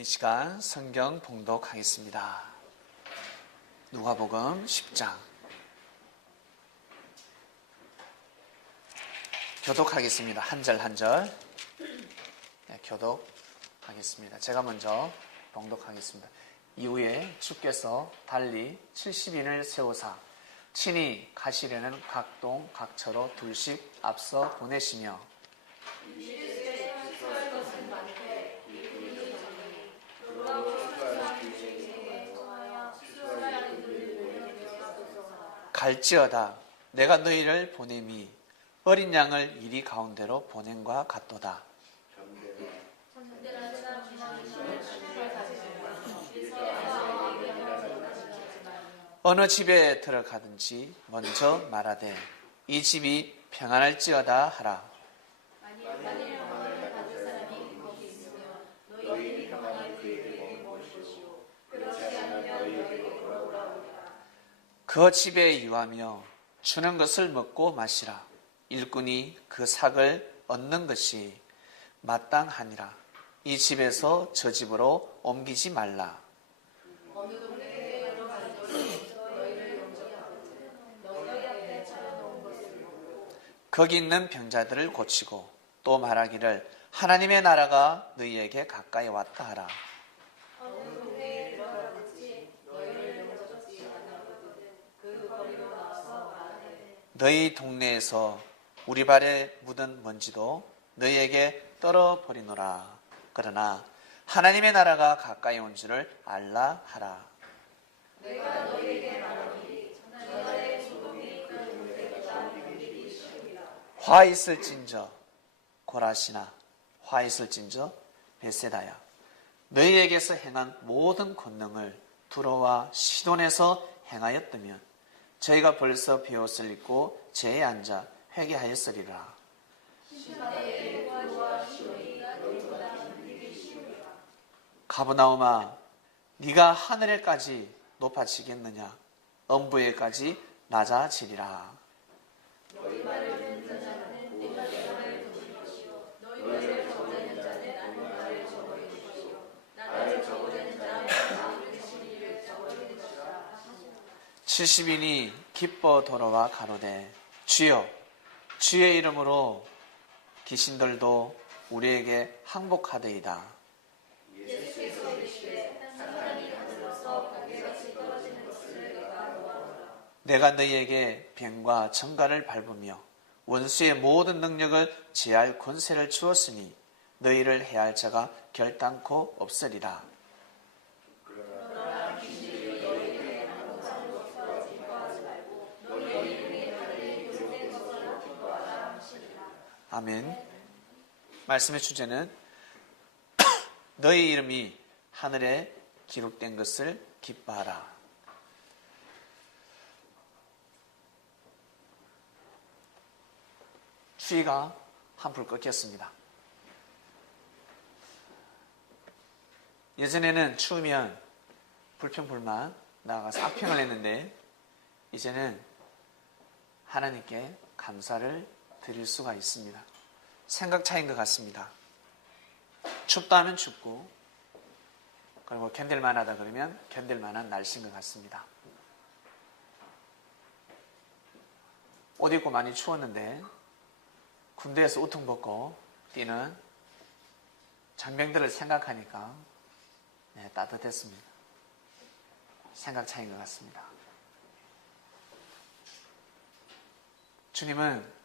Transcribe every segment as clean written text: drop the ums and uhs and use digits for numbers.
이 시간 성경 봉독하겠습니다. 누가복음 10장 교독하겠습니다. 한 절 한 절 교독하겠습니다. 제가 먼저 봉독하겠습니다. 이후에 주께서 달리 70인을 세우사 친히 가시려는 각동 각처로 둘씩 앞서 보내시며 갈지어다 내가 너희를 보냄이 어린 양을 이리 가운데로 보냄과 같도다. 어느 집에 들어가든지 먼저 말하되 이 집이 평안할지어다 하라. 그 집에 유하며 주는 것을 먹고 마시라. 일꾼이 그 삭을 얻는 것이 마땅하니라. 이 집에서 저 집으로 옮기지 말라. 거기 있는 병자들을 고치고 또 말하기를 하나님의 나라가 너희에게 가까이 왔다 하라. 너희 동네에서 우리 발에 묻은 먼지도 너희에게 떨어버리노라. 그러나 하나님의 나라가 가까이 온 줄을 알라 하라. 내가 너희에게 말하노니 전날에 소돔이 그 문제가 닿는 일이 쉬우리라. 화 있을진저 고라시나 화 있을진저 베세다야 너희에게서 행한 모든 권능을 두로와 시돈에서 행하였다면 저희가 벌써 베옷을 입고 제에 앉아 회개하였으리라. 가버나움아 네가 하늘에까지 높아지겠느냐 엄부에까지 낮아지리라. 너희 말을 듣는 자는 내가 내 말을 듣는 것이요 너희를 적으려는 자는 나는 말을 적으려는 것이요 나를 적으려는 자는 나를 주신 일을 적으려는 것이라. 70인이 기뻐 돌아와 가로되 주여 주의 이름으로 귀신들도 우리에게 항복하되이다. 예수께서 이르시되 사탄이 하늘로서 번개같이 떨어지는 것을 내가 보았노라. 내가 너희에게 병과 정갈을 밟으며 원수의 모든 능력을 제할 권세를 주었으니 너희를 해할 자가 결단코 없으리라. 아멘. 말씀의 주제는 너희 이름이 하늘에 기록된 것을 기뻐하라. 추위가 한풀 꺾였습니다. 예전에는 추우면 불평불만 나가서 악평을 했는데 이제는 하나님께 감사를 드릴 수가 있습니다. 생각 차이인 것 같습니다. 춥다 하면 춥고 그리고 견딜만하다 그러면 견딜만한 날씨인 것 같습니다. 옷 입고 많이 추웠는데 군대에서 우통 벗고 뛰는 장병들을 생각하니까 따뜻했습니다. 생각 차이인 것 같습니다. 주님은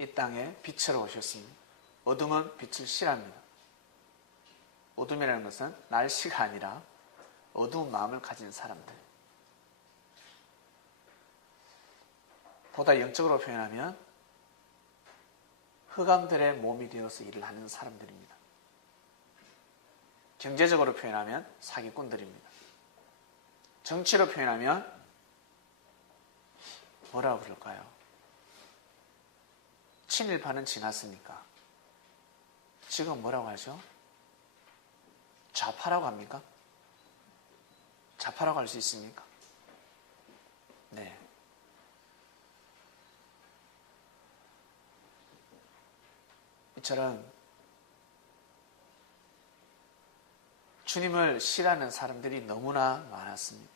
이 땅에 빛으로 오셨습니다. 어둠은 빛을 싫어합니다. 어둠이라는 것은 날씨가 아니라 어두운 마음을 가진 사람들. 보다 영적으로 표현하면 흑암들의 몸이 되어서 일을 하는 사람들입니다. 경제적으로 표현하면 사기꾼들입니다. 정치로 표현하면 뭐라고 부를까요? 친일파는 지났으니까 지금 뭐라고 하죠? 좌파라고 합니까? 좌파라고 할 수 있습니까? 네. 이처럼 주님을 싫어하는 사람들이 너무나 많았습니다.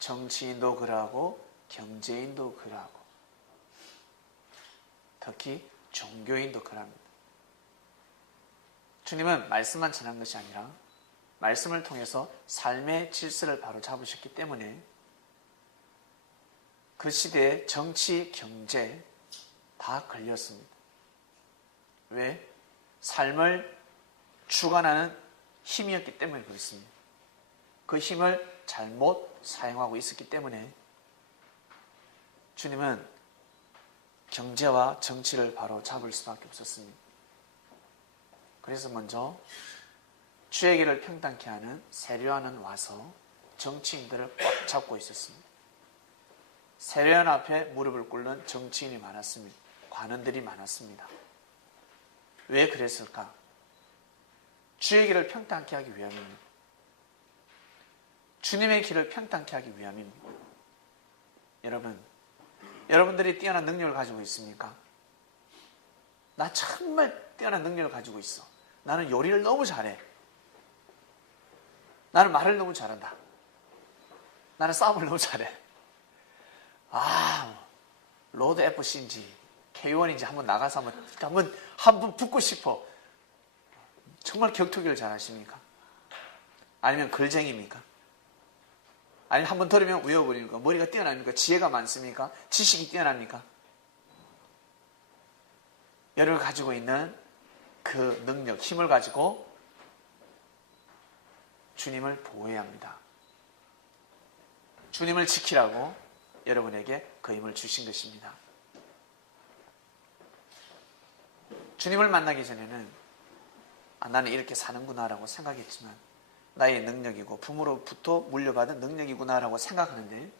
정치인도 그러하고 경제인도 그러하고 특히 종교인도 그럽니다. 주님은 말씀만 전한 것이 아니라 말씀을 통해서 삶의 질서를 바로 잡으셨기 때문에 그 시대의 정치, 경제 다 걸렸습니다. 왜? 삶을 주관하는 힘이었기 때문에 그렇습니다. 그 힘을 잘못 사용하고 있었기 때문에 주님은 경제와 정치를 바로 잡을 수밖에 없었습니다. 그래서 먼저 주의 길을 평탄케 하는 세례요한은 와서 정치인들을 꽉 잡고 있었습니다. 세례요한 앞에 무릎을 꿇는 정치인이 많았습니다. 관원들이 많았습니다. 왜 그랬을까? 주의 길을 평탄케 하기 위함입니다. 주님의 길을 평탄케 하기 위함입니다. 여러분들이 뛰어난 능력을 가지고 있습니까? 나 정말 뛰어난 능력을 가지고 있어. 나는 요리를 너무 잘해. 나는 말을 너무 잘한다. 나는 싸움을 너무 잘해. 로드 FC인지 K1인지 한번 나가서 한번 붙고 싶어. 정말 격투기를 잘하십니까? 아니면 글쟁입니까? 아니면 한번 들으면 외워버립니까? 머리가 뛰어납니까? 지혜가 많습니까? 지식이 뛰어납니까? 여러분 가지고 있는 그 능력, 힘을 가지고 주님을 보호해야 합니다. 주님을 지키라고 여러분에게 그 힘을 주신 것입니다. 주님을 만나기 전에는 나는 이렇게 사는구나 라고 생각했지만 나의 능력이고 부모로부터 물려받은 능력이구나 라고 생각하는데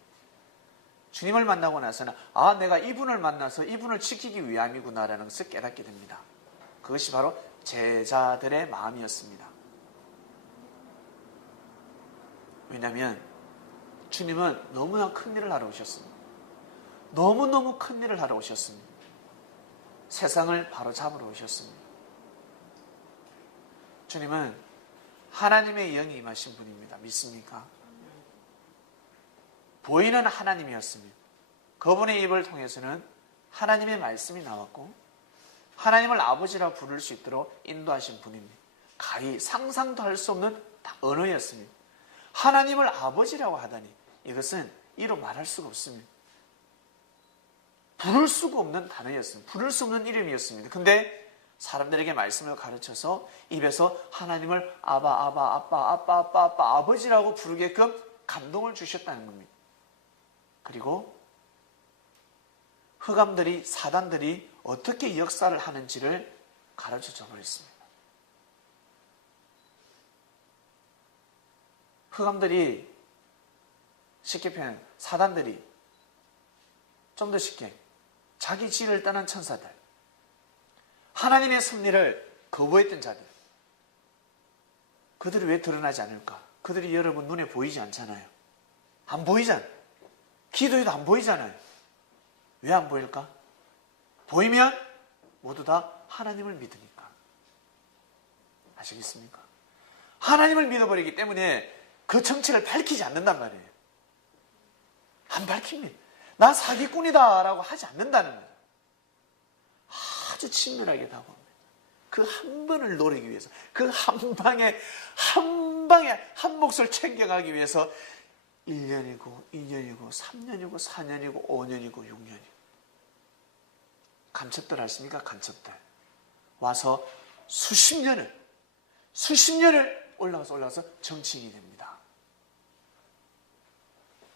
주님을 만나고 나서는 내가 이분을 만나서 이분을 지키기 위함이구나 라는 것을 깨닫게 됩니다. 그것이 바로 제자들의 마음이었습니다. 왜냐하면 주님은 너무나 큰 일을 하러 오셨습니다. 너무너무 큰 일을 하러 오셨습니다. 세상을 바로잡으러 오셨습니다. 주님은 하나님의 영이 임하신 분입니다. 믿습니까? 보이는 하나님이었습니다. 그분의 입을 통해서는 하나님의 말씀이 나왔고 하나님을 아버지라 부를 수 있도록 인도하신 분입니다. 가히 상상도 할 수 없는 언어였습니다. 하나님을 아버지라고 하다니 이것은 이로 말할 수가 없습니다. 부를 수가 없는 단어였습니다. 부를 수 없는 이름이었습니다. 근데 사람들에게 말씀을 가르쳐서 입에서 하나님을 아빠 아버지라고 부르게끔 감동을 주셨다는 겁니다. 그리고 흑암들이 사단들이 어떻게 역사를 하는지를 가르쳐 줘버렸습니다. 흑암들이 쉽게 표현 사단들이 좀 더 쉽게 자기 지를 떠난 천사들 하나님의 섭리를 거부했던 자들 그들이 왜 드러나지 않을까? 그들이 여러분 눈에 보이지 않잖아요. 안 보이잖아요. 기도해도 안 보이잖아요. 왜 안 보일까? 보이면 모두 다 하나님을 믿으니까. 아시겠습니까? 하나님을 믿어버리기 때문에 그 정체를 밝히지 않는단 말이에요. 안 밝힙니다. 나 사기꾼이다 라고 하지 않는다는 거예요. 아주 친밀하게 다가옵니다. 그 한 번을 노리기 위해서 그 한 방에 한 몫을 챙겨가기 위해서 1년이고 2년이고 3년이고 4년이고 5년이고 6년이고 간첩들 아십니까? 간첩들 와서 수십 년을 올라가서 정치인이 됩니다.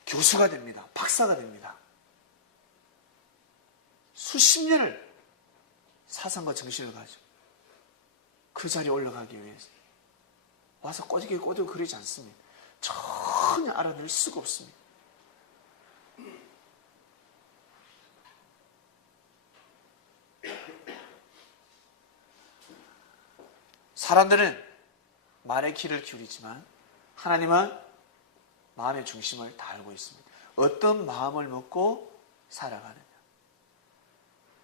교수가 됩니다. 박사가 됩니다. 수십 년을 사상과 정신을 가지고 그 자리에 올라가기 위해서 와서 꼬지고 그러지 않습니다. 전혀 알아낼 수가 없습니다. 사람들은 말에 귀를 기울이지만 하나님은 마음의 중심을 다 알고 있습니다. 어떤 마음을 먹고 살아가느냐,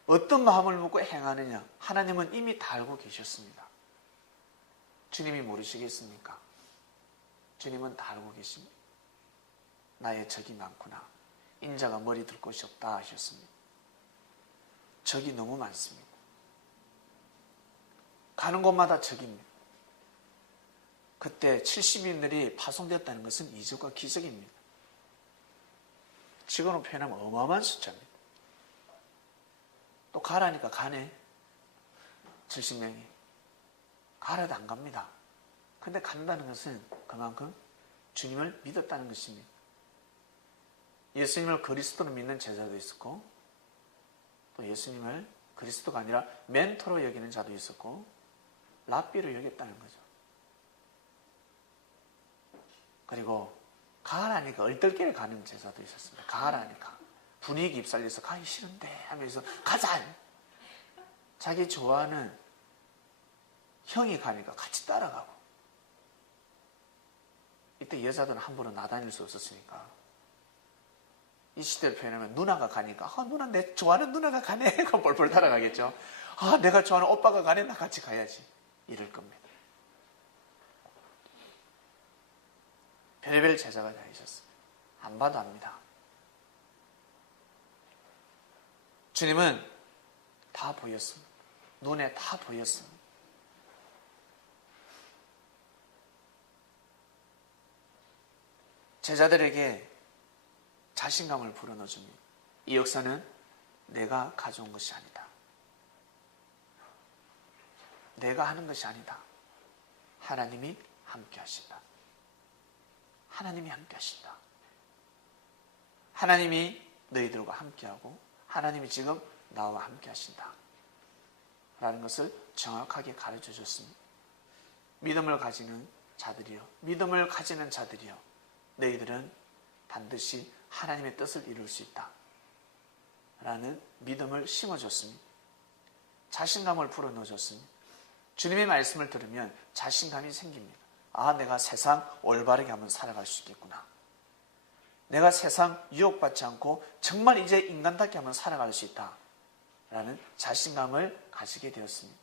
어떤 마음을 먹고 행하느냐 하나님은 이미 다 알고 계셨습니다. 주님이 모르시겠습니까? 주님은 다 알고 계십니다. 나의 적이 많구나. 인자가 머리 들 곳이 없다 하셨습니다. 적이 너무 많습니다. 가는 곳마다 적입니다. 그때 70인들이 파송되었다는 것은 이적과 기적입니다. 지금으로 표현하면 어마어마한 숫자입니다. 또 가라니까 가네. 70명이. 가라도 안 갑니다. 근데 간다는 것은 그만큼 주님을 믿었다는 것입니다. 예수님을 그리스도로 믿는 제자도 있었고, 또 예수님을 그리스도가 아니라 멘토로 여기는 자도 있었고, 랍비로 여겼다는 거죠. 그리고 가라니까 얼떨결에 가는 제자도 있었습니다. 가라니까 분위기 휩쓸려서 가기 싫은데 하면서 가자. 자기 좋아하는 형이 가니까 같이 따라가고. 이때 여자들은 함부로 나다닐 수 없었으니까 이 시대를 표현하면 누나가 가니까 누나 내 좋아하는 누나가 가네 하고 뻘뻘 따라가겠죠. 내가 좋아하는 오빠가 가네 나 같이 가야지 이럴 겁니다. 별의별 제자가 다 있었습니다. 안 봐도 압니다. 주님은 다 보였습니다. 눈에 다 보였습니다. 제자들에게 자신감을 불어넣어줍니다. 이 역사는 내가 가져온 것이 아니다. 내가 하는 것이 아니다. 하나님이 함께 하신다. 하나님이 함께 하신다. 하나님이 너희들과 함께하고 하나님이 지금 나와 함께 하신다. 라는 것을 정확하게 가르쳐 줬습니다. 믿음을 가지는 자들이여, 믿음을 가지는 자들이여, 너희들은 반드시 하나님의 뜻을 이룰 수 있다. 라는 믿음을 심어줬습니다. 자신감을 불어넣어줬습니다. 주님의 말씀을 들으면 자신감이 생깁니다. 내가 세상 올바르게 한번 살아갈 수 있겠구나. 내가 세상 유혹받지 않고 정말 이제 인간답게 한번 살아갈 수 있다. 라는 자신감을 가지게 되었습니다.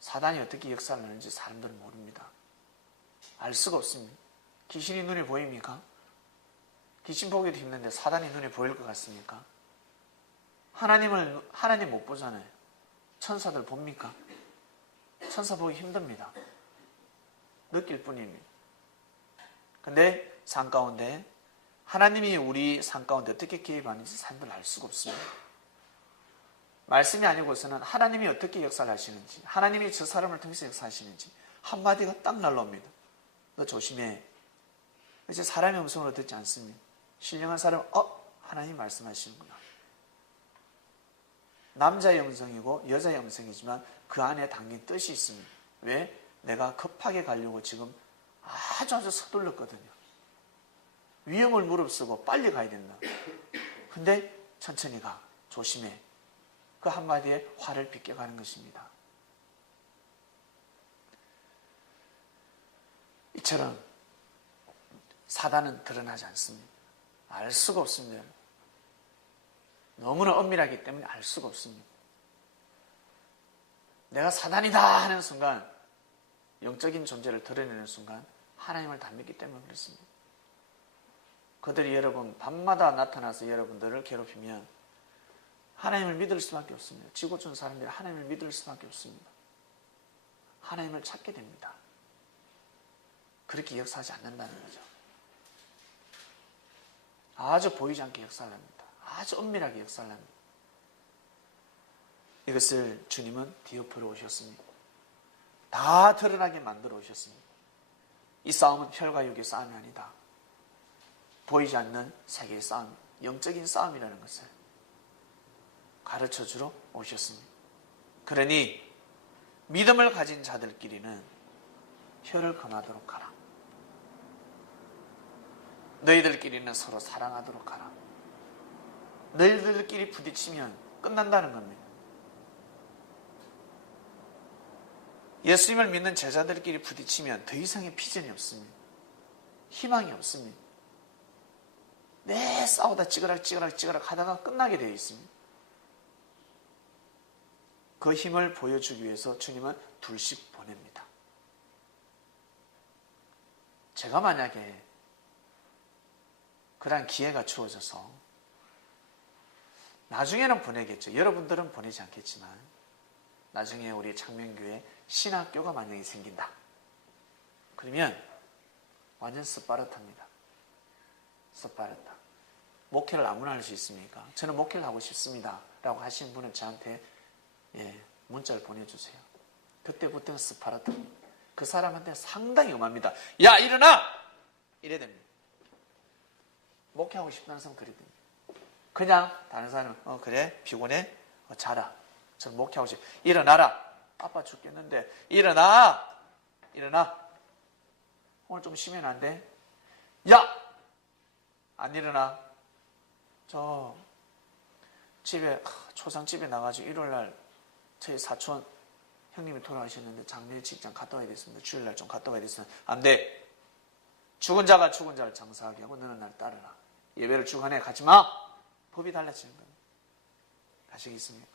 사단이 어떻게 역사를 하는지 사람들은 모릅니다. 알 수가 없습니다. 귀신이 눈에 보입니까? 귀신 보기도 힘든데 사단이 눈에 보일 것 같습니까? 하나님 못 보잖아요. 천사들 봅니까? 천사 보기 힘듭니다. 느낄 뿐입니다. 근데 삶 가운데 하나님이 우리 삶 가운데 어떻게 개입하는지 사람들 알 수가 없습니다. 말씀이 아니고서는 하나님이 어떻게 역사를 하시는지, 하나님이 저 사람을 통해서 역사하시는지 한마디가 딱 날라옵니다. 너 조심해. 이제 사람의 음성으로 듣지 않습니다. 신령한 사람은 하나님 말씀하시는구나. 남자의 음성이고 여자의 음성이지만 그 안에 담긴 뜻이 있습니다. 왜? 내가 급하게 가려고 지금 아주 서둘렀거든요. 위험을 무릅쓰고 빨리 가야 된다. 근데 천천히 가. 조심해. 그 한마디에 화를 빗겨가는 것입니다. 이처럼 사단은 드러나지 않습니다. 알 수가 없습니다. 너무나 엄밀하기 때문에 알 수가 없습니다. 내가 사단이다 하는 순간, 영적인 존재를 드러내는 순간 하나님을 다 믿기 때문에 그렇습니다. 그들이 여러분 밤마다 나타나서 여러분들을 괴롭히면 하나님을 믿을 수밖에 없습니다. 지고촌 사람들이 하나님을 믿을 수밖에 없습니다. 하나님을 찾게 됩니다. 그렇게 역사하지 않는다는 거죠. 아주 보이지 않게 역사를 합니다. 아주 엄밀하게 역사를 합니다. 이것을 주님은 뒤엎으러 오셨습니다. 다 드러나게 만들어 오셨습니다. 이 싸움은 혈과 육의 싸움이 아니다. 보이지 않는 세계의 싸움, 영적인 싸움이라는 것을 가르쳐주러 오셨습니다. 그러니 믿음을 가진 자들끼리는 혀를 금하도록 하라. 너희들끼리는 서로 사랑하도록 하라. 너희들끼리 부딪히면 끝난다는 겁니다. 예수님을 믿는 제자들끼리 부딪히면 더 이상의 비전이 없습니다. 희망이 없습니다. 내 싸우다 찌그락 하다가 끝나게 되어 있습니다. 그 힘을 보여주기 위해서 주님은 둘씩 보냅니다. 제가 만약에 그러한 기회가 주어져서 나중에는 보내겠죠. 여러분들은 보내지 않겠지만 나중에 우리 창명교회 신학교가 만약에 생긴다. 그러면 완전 스파르타입니다. 스파르타. 목회를 아무나 할 수 있습니까? 저는 목회를 하고 싶습니다. 라고 하신 분은 저한테 문자를 보내주세요. 그때부터는 스파르타입니다. 그 사람한테 상당히 엄합니다. 야 일어나! 이래야 됩니다. 목회하고 싶다는 사람은 그래야 됩니다. 그냥 다른 사람은 그래 피곤해? 자라. 저는 목회하고 싶어. 일어나라. 아빠 죽겠는데 일어나. 오늘 좀 쉬면 안 돼? 야! 안 일어나. 저 집에 초상집에 나가지고 일요일날 저희 사촌 형님이 돌아가셨는데 장례 직장 갔다 와야 됐습니다. 주일날 좀 갔다 와야 됐습니다. 안 돼. 죽은 자가 죽은 자를 장사하게 하고 너는 날 따르라. 예배를 주간에 가지 마. 법이 달라지는 겁니다. 가시겠습니까?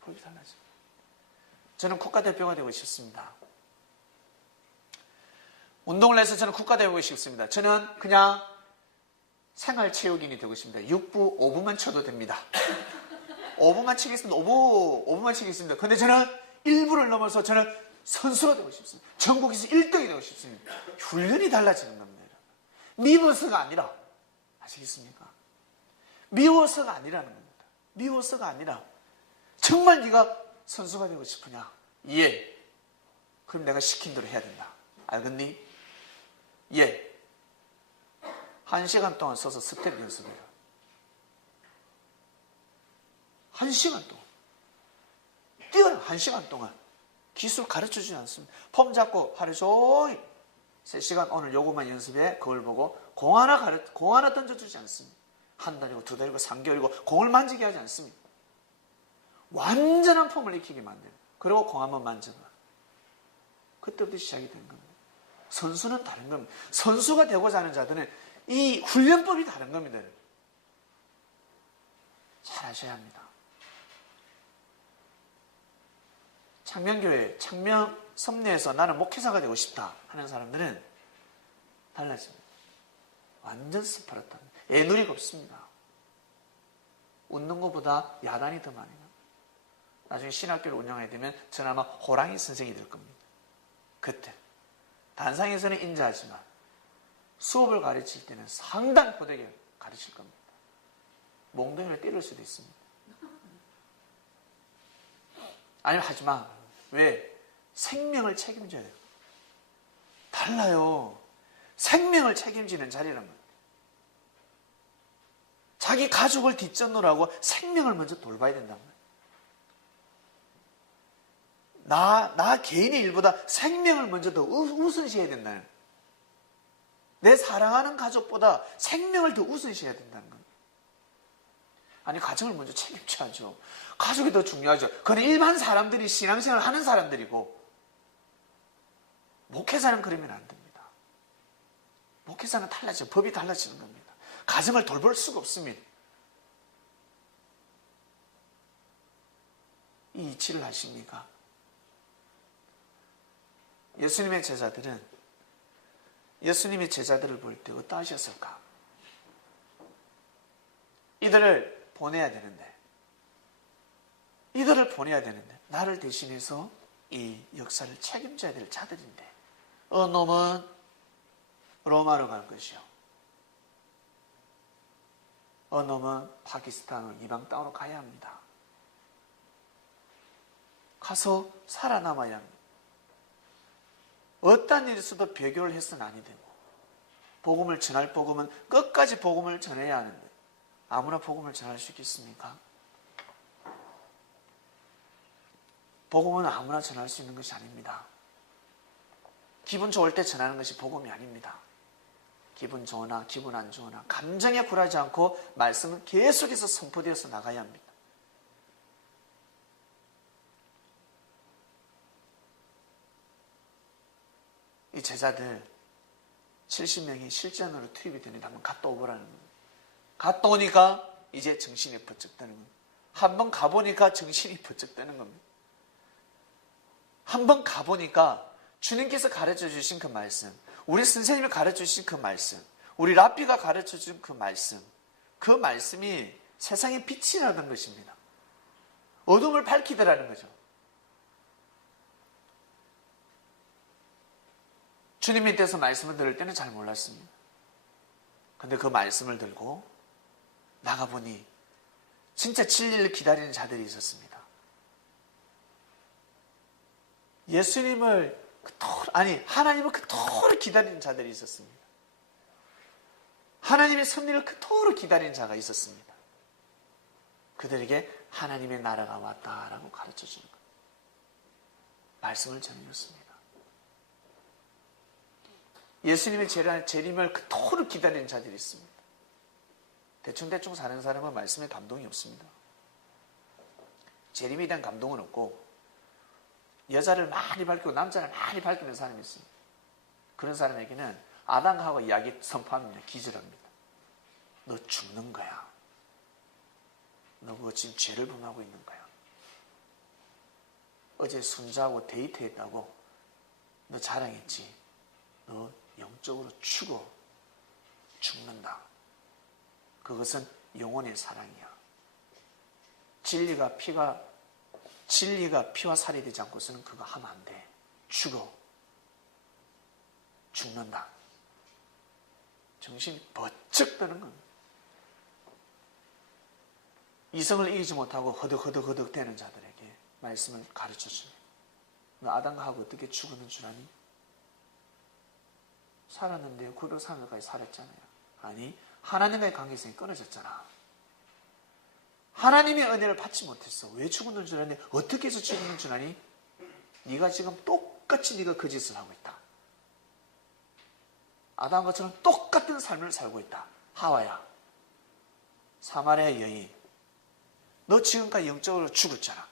법이 달라집니다. 저는 국가대표가 되고 싶습니다. 운동을 해서 저는 국가대표가 되고 싶습니다. 저는 그냥 생활체육인이 되고 싶습니다. 6부 5부만 쳐도 됩니다. 5부만 치겠습니다. 5부만 치겠습니다. 근데 저는 1부를 넘어서 저는 선수가 되고 싶습니다. 전국에서 1등이 되고 싶습니다. 훈련이 달라지는 겁니다. 미워서가 아니라 아시겠습니까? 미워서가 아니라는 겁니다. 미워서가 아니라 정말 네가 선수가 되고 싶으냐? 예. 그럼 내가 시킨 대로 해야 된다. 알겠니? 예. 1시간 동안 서서 스텝 연습해요. 1시간 동안. 뛰어요. 1시간 동안. 기술 가르쳐주지 않습니다. 폼 잡고 하루 종일 3시간 오늘 요거만 연습해. 그걸 보고 공 하나 던져주지 않습니다. 한 달이고 2달이고 3개월이고 공을 만지게 하지 않습니다. 완전한 폼을 익히게 만들어요. 그리고 공 한번 만져봐. 그때부터 시작이 된 겁니다. 선수는 다른 겁니다. 선수가 되고자 하는 자들은 이 훈련법이 다른 겁니다. 잘 아셔야 합니다. 창명교회, 창명 섭내에서 나는 목회자가 되고 싶다 하는 사람들은 달라집니다. 완전 스파르타입니다. 애누리가 없습니다. 웃는 것보다 야단이 더 많이 납니다. 나중에 신학교를 운영하게 되면 저는 아마 호랑이 선생이 될 겁니다. 그때 단상에서는 인자하지만 수업을 가르칠 때는 상당히 고되게 가르칠 겁니다. 몽둥이를 때릴 수도 있습니다. 아니면 하지마. 왜? 생명을 책임져야 돼요. 달라요. 생명을 책임지는 자리란 말이에요. 자기 가족을 뒷전으로 하고 생명을 먼저 돌봐야 된단 말이에요. 나 개인의 일보다 생명을 먼저 더 우선시해야 된다는 거예요. 내 사랑하는 가족보다 생명을 더 우선시해야 된다는 겁니다. 아니 가정을 먼저 책임져야죠. 가족이 더 중요하죠. 그건 일반 사람들이 신앙생활을 하는 사람들이고 목회자는 그러면 안 됩니다. 목회자는 달라져요. 법이 달라지는 겁니다. 가정을 돌볼 수가 없습니다. 이 이치를 하십니까? 예수님의 제자들을 볼 때 어떠하셨을까? 이들을 보내야 되는데 나를 대신해서 이 역사를 책임져야 될 자들인데 어느 놈은 로마로 갈 것이요, 어느 놈은 파키스탄으로 이방 땅으로 가야 합니다. 가서 살아남아야 합니다. 어떤 일이 있어도 배교를 해서는 아니 되고 복음을 전할 복음은 끝까지 복음을 전해야 하는데 아무나 복음을 전할 수 있겠습니까? 복음은 아무나 전할 수 있는 것이 아닙니다. 기분 좋을 때 전하는 것이 복음이 아닙니다. 기분 좋으나 기분 안 좋으나 감정에 굴하지 않고 말씀은 계속해서 선포되어서 나가야 합니다. 이 제자들 70명이 실전으로 투입이 되는데 한번 갔다 오보라는 겁니다. 갔다 오니까 이제 정신이 번쩍 드는 겁니다. 한번 가보니까 정신이 번쩍 드는 겁니다. 한번 가보니까 주님께서 가르쳐 주신 그 말씀, 우리 선생님이 가르쳐주신 그 말씀, 우리 랍비가 가르쳐준 그 말씀이 세상의 빛이라는 것입니다. 어둠을 밝히더라는 거죠. 주님 밑에서 말씀을 들을 때는 잘 몰랐습니다. 근데 그 말씀을 들고 나가보니 진짜 진리를 기다리는 자들이 있었습니다. 하나님을 그토록 기다리는 자들이 있었습니다. 하나님의 섭리를 그토록 기다리는 자가 있었습니다. 그들에게 하나님의 나라가 왔다라고 가르쳐주는 것. 말씀을 전해줬습니다. 예수님의 재림을 그토록 기다리는 자들이 있습니다. 대충 사는 사람은 말씀에 감동이 없습니다. 재림에 대한 감동은 없고 여자를 많이 밝히고 남자를 많이 밝히는 사람이 있습니다. 그런 사람에게는 아담과 하와 이야기 선포합니다. 기절합니다. 너 죽는 거야. 너 그거 지금 죄를 범하고 있는 거야. 어제 순자하고 데이트했다고 너 자랑했지. 너 영적으로 죽는다. 그것은 영혼의 사랑이야. 진리가 피와 살이 되지 않고서는 그거 하면 안 돼. 죽는다. 정신이 번쩍 드는 겁니다. 이성을 이기지 못하고 허덕허덕 대는 자들에게 말씀을 가르쳐줍니다. 너 아담과 하고 어떻게 죽었는 줄 아니? 살았는데요. 903일까지 살았잖아요. 아니, 하나님과의 관계성이 끊어졌잖아. 하나님의 은혜를 받지 못했어. 왜 죽었는 줄 아니? 어떻게 해서 죽었는 줄 아니? 네가 지금 똑같이 네가 그 짓을 하고 있다. 아담과 처럼 똑같은 삶을 살고 있다. 하와야, 사마리아 여인, 너 지금까지 영적으로 죽었잖아.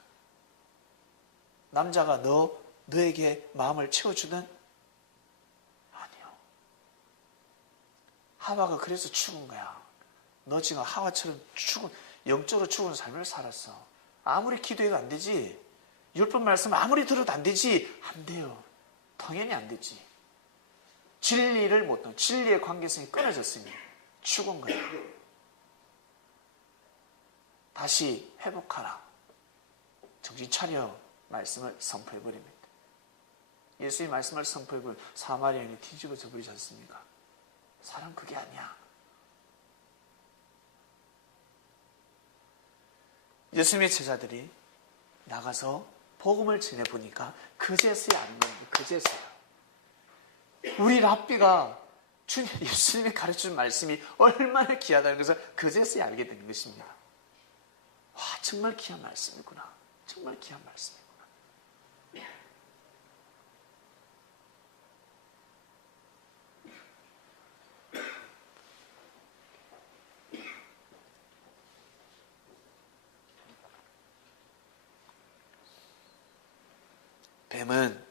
남자가 너에게 마음을 채워주든? 아니요. 하와가 그래서 죽은 거야. 너 지금 하와처럼 영적으로 죽은 삶을 살았어. 아무리 기도해도 안 되지. 율법 말씀 아무리 들어도 안 되지. 안 돼요. 당연히 안 되지. 진리의 관계성이 끊어졌으니 죽은 거야. 다시 회복하라. 정신 차려. 말씀을 선포해버립니다. 예수의 말씀을 선포해버리면 사마리아인이 뒤집어져 버리지 않습니까? 사람 그게 아니야. 예수님의 제자들이 나가서 복음을 전해보니까 그제서야 아는 겁니다. 그제서야. 우리 랍비가 예수님이 가르쳐준 말씀이 얼마나 귀하다는 것을 그제서야 알게 되는 것입니다. 와, 정말 귀한 말씀이구나. 정말 귀한 말씀이구나. 뱀은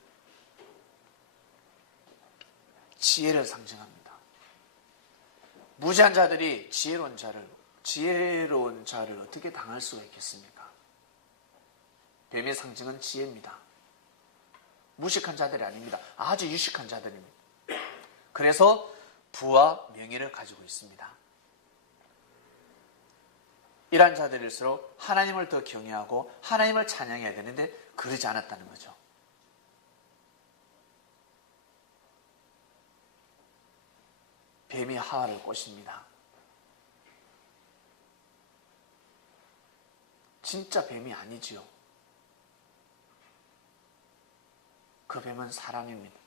지혜를 상징합니다. 무지한 자들이 지혜로운 자를 어떻게 당할 수가 있겠습니까? 뱀의 상징은 지혜입니다. 무식한 자들이 아닙니다. 아주 유식한 자들입니다. 그래서 부와 명예를 가지고 있습니다. 이러한 자들일수록 하나님을 더 경외하고 하나님을 찬양해야 되는데 그러지 않았다는 거죠. 뱀이 하와를 꼬십니다. 진짜 뱀이 아니지요. 그 뱀은 사람입니다.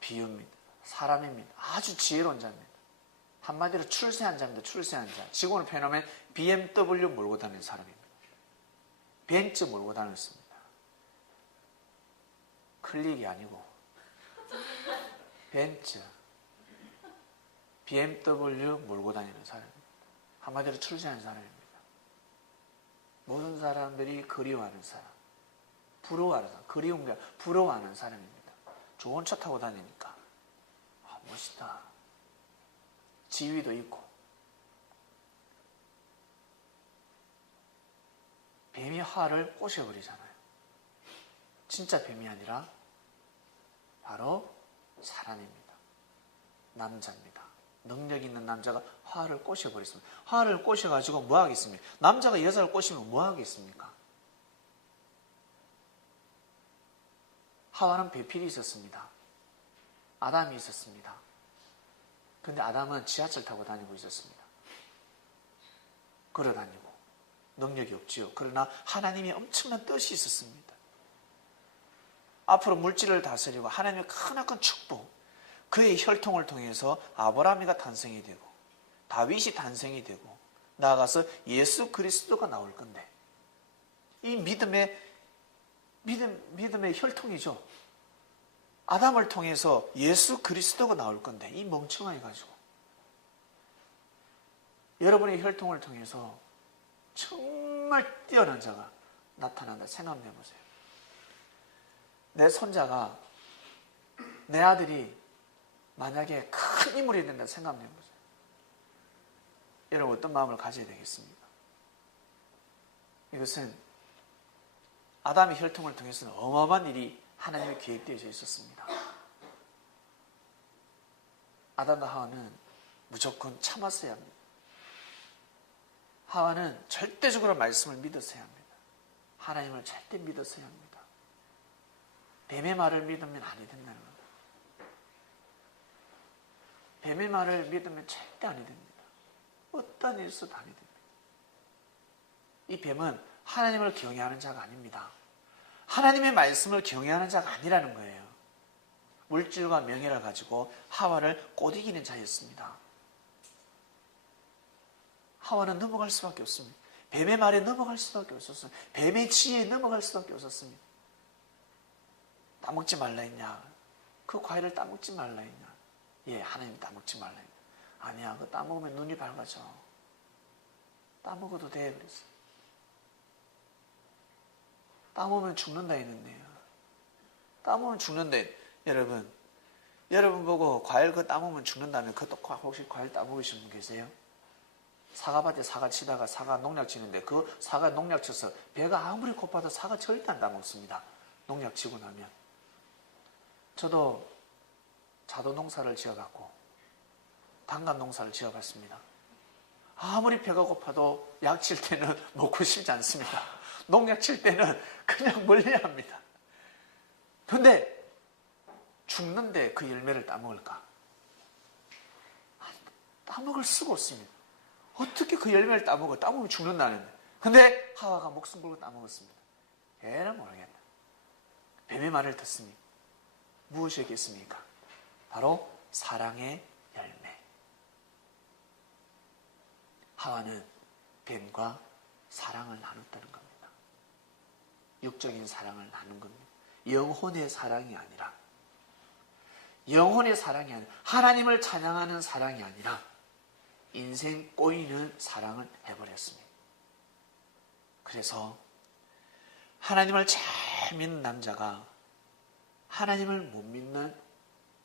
비유입니다. 사람입니다. 아주 지혜로운 자입니다. 한마디로 출세한 자입니다. 출세한 자. 지금으로 표현하면 BMW 몰고 다니는 사람입니다. 벤츠 몰고 다녔습니다. 클릭이 아니고 벤츠, BMW 몰고 다니는 사람입니다. 한마디로 출세한 사람입니다. 모든 사람들이 그리워하는 사람, 부러워하는 사람, 그리운 게 부러워하는 사람입니다. 좋은 차 타고 다니니까 멋있다. 지위도 있고. 뱀이 하와를 꼬셔버리잖아요. 진짜 뱀이 아니라 바로 사람입니다. 남자입니다. 능력 있는 남자가 하와를 꼬셔버렸습니다. 하와를 꼬셔가지고 뭐 하겠습니까? 남자가 여자를 꼬시면 뭐 하겠습니까? 하와는 배필이 있었습니다. 아담이 있었습니다. 근데 아담은 지하철 타고 다니고 있었습니다. 걸어다니고 능력이 없지요. 그러나 하나님의 엄청난 뜻이 있었습니다. 앞으로 물질을 다스리고 하나님의 크나큰 축복, 그의 혈통을 통해서 아브라함이가 탄생이 되고 다윗이 탄생이 되고 나아가서 예수 그리스도가 나올 건데, 이 믿음의 혈통이죠. 아담을 통해서 예수 그리스도가 나올 건데 이 멍청하게 가지고 여러분의 혈통을 통해서 정말 뛰어난 자가 나타난다 생각해 보세요. 내 손자가, 내 아들이 만약에 큰 인물이 된다 생각해 보세요. 여러분 어떤 마음을 가져야 되겠습니까? 이것은 아담의 혈통을 통해서는 어마어마한 일이 하나님의 계획되어져 있었습니다. 아담과 하와는 무조건 참았어야 합니다. 하와는 절대적으로 말씀을 믿었어야 합니다. 하나님을 절대 믿었어야 합니다. 뱀의 말을 믿으면 아니 된다는 겁니다. 뱀의 말을 믿으면 절대 아니 됩니다. 어떤 일서도 아니 됩니다. 이 뱀은 하나님을 경외하는 자가 아닙니다. 하나님의 말씀을 경외하는 자가 아니라는 거예요. 물질과 명예를 가지고 하와를 꼬드기는 자였습니다. 하와는 넘어갈 수밖에 없습니다. 뱀의 말에 넘어갈 수밖에 없었어요. 뱀의 지혜에 넘어갈 수밖에 없었습니다. 따먹지 말라 했냐? 그 과일을 따먹지 말라 했냐? 예, 하나님이 따먹지 말라 했냐? 아니야, 그거 따먹으면 눈이 밝아져. 따먹어도 돼, 그랬어요. 따먹으면 죽는다 했는데요. 따먹으면 죽는다. 여러분 보고 과일 그거 따먹으면 죽는다면 그것도 혹시 과일 따먹으신 분 계세요? 사과밭에 사과 치다가 사과 농약 치는데 그 사과 농약 쳐서 배가 아무리 고파도 사과 절대 안 따먹습니다. 농약 치고 나면. 저도 자도 농사를 지어갖고 단감 농사를 지어봤습니다. 아무리 배가 고파도 약 칠 때는 먹고 싶지 않습니다. 농약 칠 때는 그냥 멀리합니다. 그런데 죽는데 그 열매를 따먹을까? 따먹을 수가 없습니다. 어떻게 그 열매를 따먹어? 따먹으면 죽는다는데. 근데 하와가 목숨 걸고 따먹었습니다. 에라 모르겠다. 뱀의 말을 듣습니다. 무엇이겠습니까? 바로 사랑의 열매. 하와는 뱀과 사랑을 나눴다는 겁니다. 육적인 사랑을 나눈 겁니다. 영혼의 사랑이 아니라, 하나님을 찬양하는 사랑이 아니라 인생 꼬이는 사랑을 해버렸습니다. 그래서 하나님을 잘 믿는 남자가 하나님을 못 믿는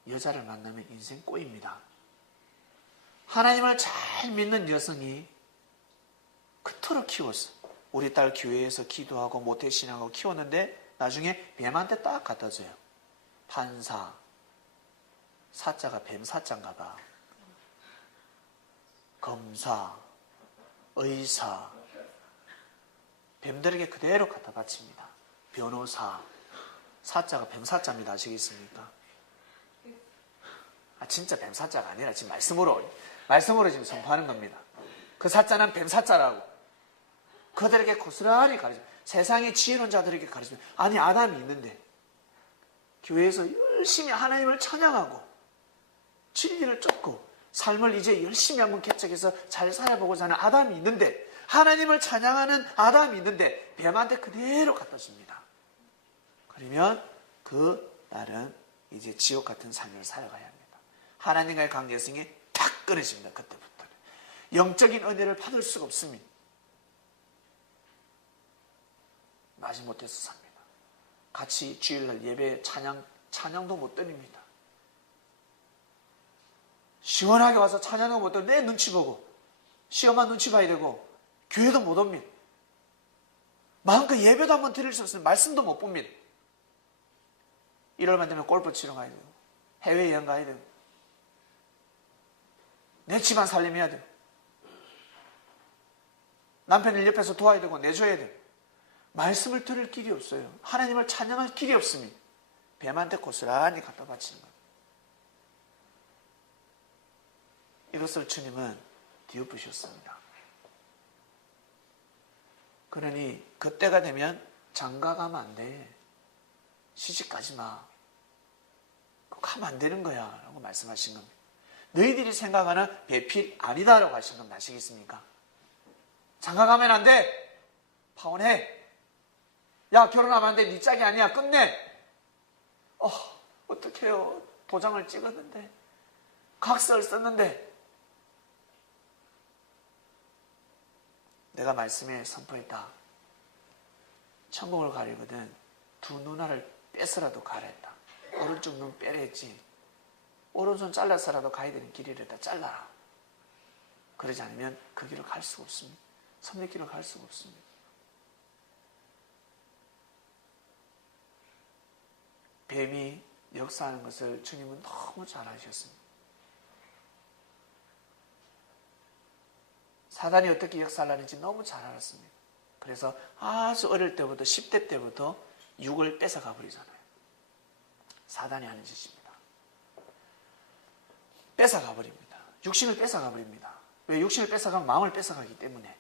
여자를 만나면 인생 꼬입니다. 하나님을 잘 믿는 여성이 그토록 키웠어. 우리 딸 교회에서 기도하고 모태신앙하고 키웠는데 나중에 뱀한테 딱 갖다 줘요. 판사, 사자가 뱀 사자인가 봐. 검사, 의사, 뱀들에게 그대로 갖다 바칩니다. 변호사, 사자가 뱀 사자입니다. 아시겠습니까? 진짜 뱀 사자가 아니라 지금 말씀으로 지금 선포하는 겁니다. 그 사자는 뱀 사자라고. 그들에게 고스란히 가르쳐요. 세상의 지혜로운 자들에게 가르쳐요. 아니, 아담이 있는데 교회에서 열심히 하나님을 찬양하고 진리를 쫓고 삶을 이제 열심히 한번 개척해서 잘 살아보고자 하는 아담이 있는데, 하나님을 찬양하는 아담이 있는데 뱀한테 그대로 갖다 줍니다. 그러면 그 날은 이제 지옥 같은 삶을 살아가야 합니다. 하나님과의 관계성이 탁 끊어집니다. 그때부터는 영적인 은혜를 받을 수가 없습니다. 마지못해서 삽니다. 같이 주일날 예배 찬양도 못 드립니다. 시원하게 와서 찬양도 못 드리고 내 눈치 보고 시험한 눈치 봐야 되고 교회도 못 옵니다. 마음껏 예배도 한번 드릴 수 없으면 말씀도 못 봅니다. 1월만 되면 골프 치러 가야 되고, 해외여행 가야 되고, 내 집안 살림해야 되고, 남편을 옆에서 도와야 되고 내줘야 되고, 말씀을 들을 길이 없어요. 하나님을 찬양할 길이 없습니다. 뱀한테 고스란히 갖다 바치는 거예요. 이것을 주님은 뒤엎으셨습니다. 그러니 그때가 되면 장가가면 안 돼. 시집가지 마. 그거 가면 안 되는 거야 라고 말씀하신 겁니다. 너희들이 생각하는 배필 아니다라고 하신 건 아시겠습니까? 장가가면 안 돼. 파혼해. 야, 결혼하면 안 돼. 네 짝이 아니야. 끝내. 어떡해요. 도장을 찍었는데, 각서를 썼는데, 내가 말씀에 선포했다. 천국을 가려거든 두 누나를 뺏어라도 가라 했다. 오른쪽 눈 빼라 했지. 오른손 잘라서라도 가야 되는 길이라도 잘라라. 그러지 않으면 그 길을 갈 수가 없습니다. 선택길을 갈 수가 없습니다. 뱀이 역사하는 것을 주님은 너무 잘 아셨습니다. 사단이 어떻게 역사를 하는지 너무 잘 알았습니다. 그래서 아주 어릴 때부터 10대 때부터 육을 뺏어가 버리잖아요. 사단이 하는 짓입니다. 뺏어가 버립니다. 육신을 뺏어가 버립니다. 왜? 육신을 뺏어가면 마음을 뺏어가기 때문에.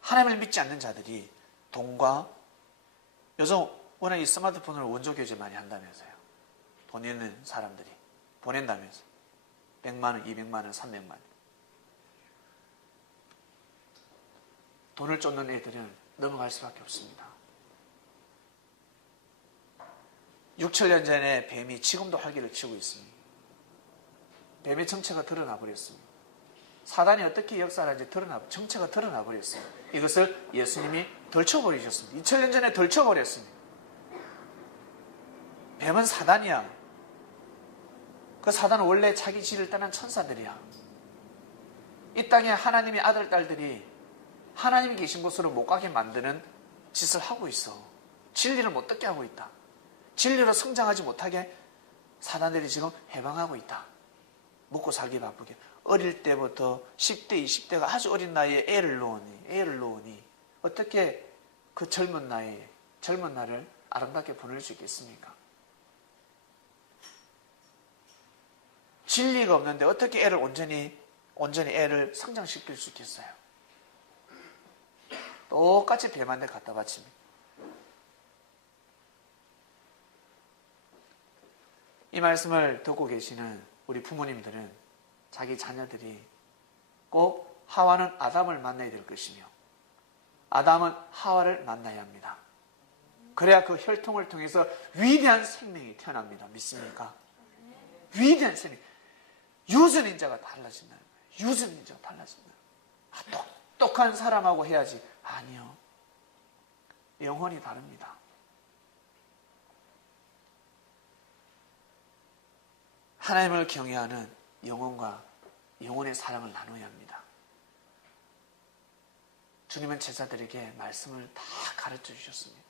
하나님을 믿지 않는 자들이 돈과, 요즘 워낙 이 스마트폰을 원조 교제 많이 한다면서요. 돈 있는 사람들이 보낸다면서 100만 원, 200만 원, 300만 원. 돈을 쫓는 애들은 넘어갈 수밖에 없습니다. 6,000년 전에 뱀이 지금도 활기를 치고 있습니다. 뱀의 정체가 드러나 버렸습니다. 사단이 어떻게 역사하는지 정체가 드러나 버렸어요. 이것을 예수님이 덜쳐버리셨습니다. 2,000년 전에 덜쳐버렸습니다. 뱀은 사단이야. 그 사단은 원래 자기 질을 떠난 천사들이야. 이 땅에 하나님의 아들, 딸들이 하나님이 계신 곳으로 못 가게 만드는 짓을 하고 있어. 진리를 못 듣게 하고 있다. 진리로 성장하지 못하게 사단들이 지금 해방하고 있다. 먹고 살기 바쁘게. 어릴 때부터 10대, 20대가 아주 어린 나이에 애를 놓으니 어떻게 그 젊은 날을 아름답게 보낼 수 있겠습니까? 진리가 없는데 어떻게 애를 온전히 애를 성장시킬 수 있겠어요? 똑같이 뱀한테 갖다 바칩니다. 이 말씀을 듣고 계시는 우리 부모님들은 자기 자녀들이 꼭 하와는 아담을 만나야 될 것이며 아담은 하와를 만나야 합니다. 그래야 그 혈통을 통해서 위대한 생명이 태어납니다. 믿습니까? 위대한 생명. 유전인자가 달라진다는 거예요. 유전인자가 달라진다. 똑똑한 사람하고 해야지. 아니요. 영혼이 다릅니다. 하나님을 경외하는 영혼과 영혼의 사랑을 나눠야 합니다. 주님은 제자들에게 말씀을 다 가르쳐 주셨습니다.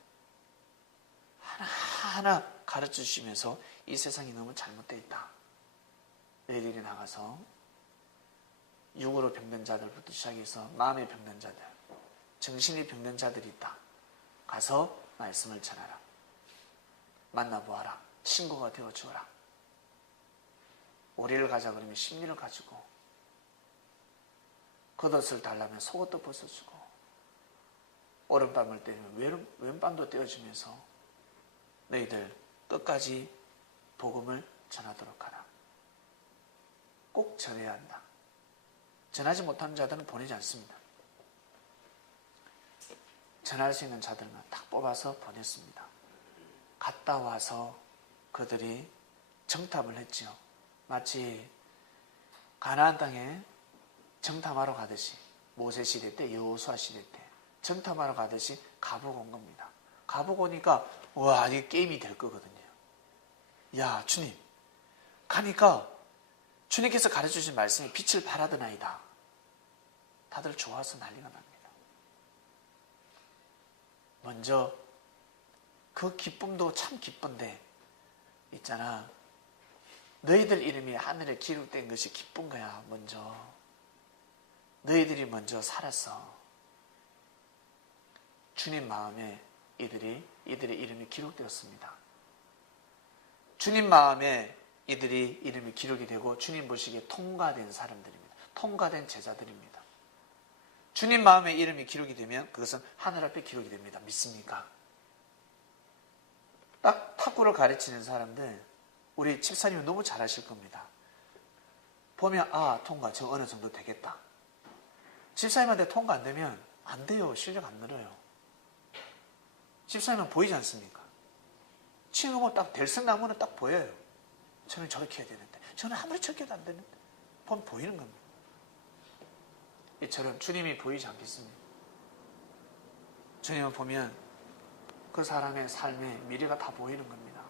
하나하나 가르쳐 주시면서 이 세상이 너무 잘못되어 있다. 너희들이 나가서 육으로 병든 자들부터 시작해서 마음에 병든 자들, 정신이 병든 자들이 있다. 가서 말씀을 전하라. 만나보아라. 친구가 되어주어라. 오리를 가자 그러면 심리를 가지고, 겉옷을 달라면 속옷도 벗어주고, 오른밤을 때리면 왼밤도 떼어주면서 너희들 끝까지 복음을 전하도록 하라. 꼭 전해야 한다. 전하지 못하는 자들은 보내지 않습니다. 전할 수 있는 자들만 딱 뽑아서 보냈습니다. 갔다 와서 그들이 정탐을 했죠. 마치 가나안 땅에 정탐하러 가듯이, 모세 시대 때, 여호수아 시대 때 정탐하러 가듯이 가보고 온 겁니다. 가보고 오니까 와, 이게 게임이 될 거거든요. 야, 주님, 가니까 주님께서 가르쳐주신 말씀이 빛을 발하더나이다. 다들 좋아서 난리가 납니다. 먼저 그 기쁨도 참 기쁜데 있잖아. 너희들 이름이 하늘에 기록된 것이 기쁜 거야. 먼저 너희들이 먼저 살았어. 주님 마음에 이들의 이름이 기록되었습니다. 주님 마음에 이들이 이름이 기록이 되고 주님 보시기에 통과된 사람들입니다. 통과된 제자들입니다. 주님 마음에 이름이 기록이 되면 그것은 하늘 앞에 기록이 됩니다. 믿습니까? 딱 탁구를 가르치는 사람들, 우리 집사님은 너무 잘하실 겁니다. 보면 통과, 저 어느 정도 되겠다. 집사님한테 통과 안 되면 안 돼요. 실력 안 늘어요. 집사님은 보이지 않습니까? 치는 거 딱 들쑥나무는 딱 보여요. 저는 저렇게 해야 되는데, 저는 아무리 저렇게 해도 안 되는데, 보면 보이는 겁니다. 이처럼 주님이 보이지 않겠습니까? 주님을 보면 그 사람의 삶의 미래가 다 보이는 겁니다.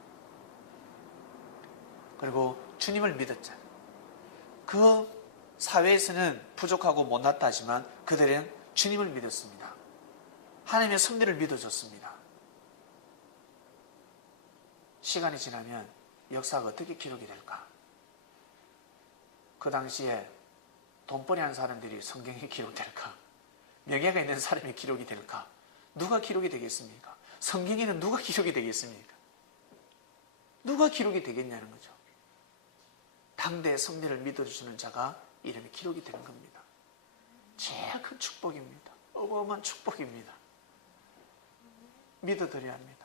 그리고 주님을 믿었잖아요. 그 사회에서는 부족하고 못났다 하지만 그들은 주님을 믿었습니다. 하나님의 섭리를 믿어줬습니다. 시간이 지나면 역사가 어떻게 기록이 될까? 그 당시에 돈벌이 하는 사람들이 성경에 기록될까? 명예가 있는 사람이 기록이 될까? 누가 기록이 되겠습니까? 성경에는 누가 기록이 되겠습니까? 누가 기록이 되겠냐는 거죠. 당대의 섭리를 믿어주시는 자가 이름이 기록이 되는 겁니다. 제일 큰 축복입니다. 어마어마한 축복입니다. 믿어드려야 합니다.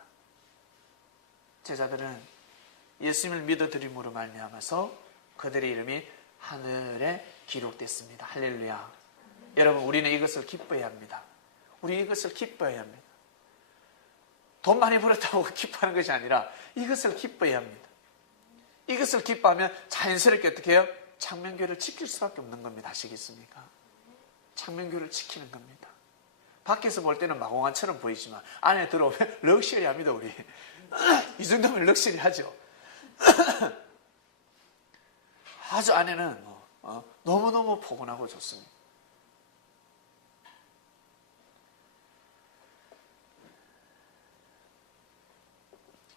제자들은 예수님을 믿어드림으로 말미암아서 그들의 이름이 하늘에 기록됐습니다. 할렐루야. 여러분, 우리는 이것을 기뻐해야 합니다. 우리 이것을 기뻐해야 합니다. 돈 많이 벌었다고 기뻐하는 것이 아니라 이것을 기뻐해야 합니다. 이것을 기뻐하면 자연스럽게 어떻게 해요? 창명교를 지킬 수밖에 없는 겁니다. 아시겠습니까? 창명교를 지키는 겁니다. 밖에서 볼 때는 마공간처럼 보이지만 안에 들어오면 럭셔리합니다. 우리 이 정도면 럭셔리하죠. 아주 안에는 너무너무 포근하고 좋습니다.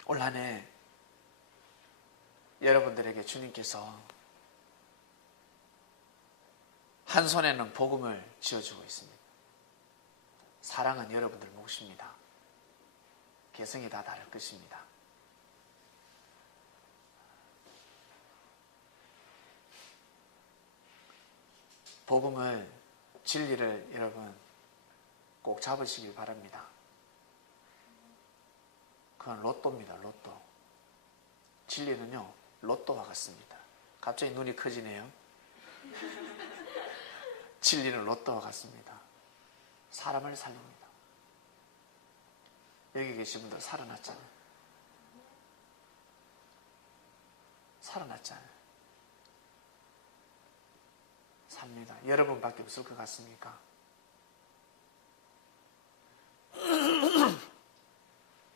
올 한 해 여러분들에게 주님께서 한 손에는 복음을 쥐어주고 있습니다. 사랑은 여러분들 몫입니다. 개성이 다 다를 것입니다. 복음을, 진리를 여러분 꼭 잡으시길 바랍니다. 그건 로또입니다. 로또. 진리는요, 로또와 같습니다. 갑자기 눈이 커지네요. 진리는 로또와 같습니다. 사람을 살립니다. 여기 계신 분들 살아났잖아요. 살아났잖아요. 삽니다. 여러분밖에 없을 것 같습니까?